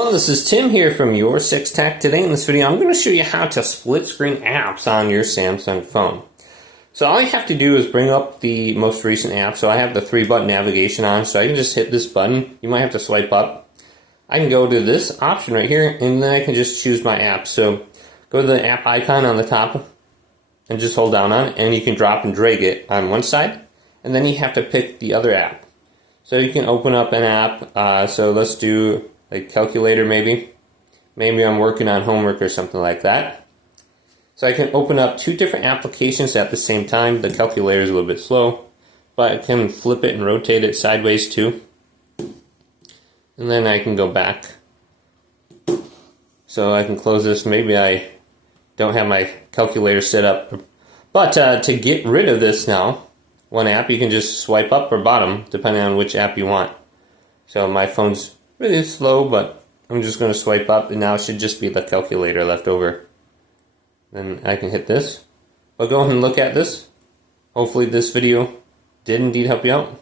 Well, this is Tim here from Your Six Tech. Today in this video, I'm going to show you how to split screen apps on your Samsung phone. So all you have to do is bring up the most recent app. So I have the 3-button navigation on, so I can just hit this button. You might have to swipe up. I can go to this option right here, and then I can just choose my app. So go to the app icon on the top and just hold down on it, and you can drop and drag it on one side, and then you have to pick the other app. So you can open up an app. So let's do a calculator maybe. Maybe I'm working on homework or something like that. So I can open up 2 different applications at the same time. The calculator is a little bit slow, but I can flip it and rotate it sideways too. And then I can go back. So I can close this. Maybe I don't have my calculator set up. But to get rid of this now, one app, you can just swipe up or bottom depending on which app you want. So my phone's really slow, but I'm just going to swipe up, and now it should just be the calculator left over. Then I can hit this. But go ahead and look at this. Hopefully this video did indeed help you out.